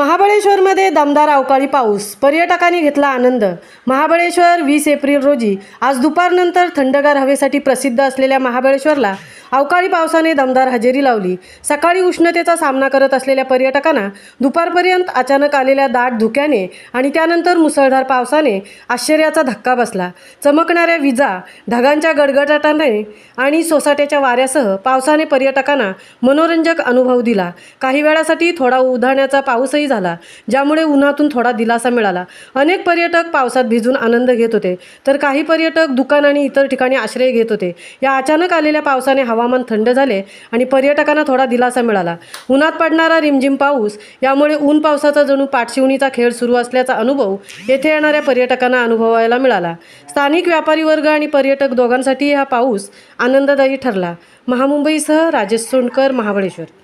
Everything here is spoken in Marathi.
महाबळेश्वरमध्ये दमदार अवकाळी पाऊस, पर्यटकांनी घेतला आनंद। महाबळेश्वर 20 एप्रिल रोजी आज दुपारनंतर थंडगार हवेसाठी प्रसिद्ध असलेल्या महाबळेश्वरला अवकाळी पावसाने दमदार हजेरी लावली। सकाळी उष्णतेचा सामना करत असलेल्या पर्यटकांना दुपारपर्यंत अचानक आलेल्या दाट धुक्याने आणि त्यानंतर मुसळधार पावसाने आश्चर्याचा धक्का बसला। चमकणाऱ्या विजा, ढगांच्या गडगडाटाने आणि सोसाट्याच्या वाऱ्यासह पावसाने पर्यटकांना मनोरंजक अनुभव दिला। काही वेळासाठी थोडा उधाण्याचा पाऊसही झाला, ज्यामुळे उन्हातून थोडा दिलासा मिळाला। अनेक पर्यटक पावसात भिजून आनंद घेत होते, तर काही पर्यटक दुकान आणि इतर ठिकाणी आश्रय घेत होते। या अचानक आलेल्या पावसाने हवामान थंड झाले आणि पर्यटकांना थोडा दिलासा मिळाला। उन्हात पडणारा रिमझिम पाऊस, यामुळे ऊन पावसाचा जणू पाठशिवणीचा खेळ सुरू असल्याचा अनुभव येथे येणाऱ्या पर्यटकांना अनुभवायला मिळाला। स्थानिक व्यापारी वर्ग आणि पर्यटक दोघांसाठी हा पाऊस आनंददायी ठरला। महामुंबईसह राजेश सोनकर, महाबळेश्वर।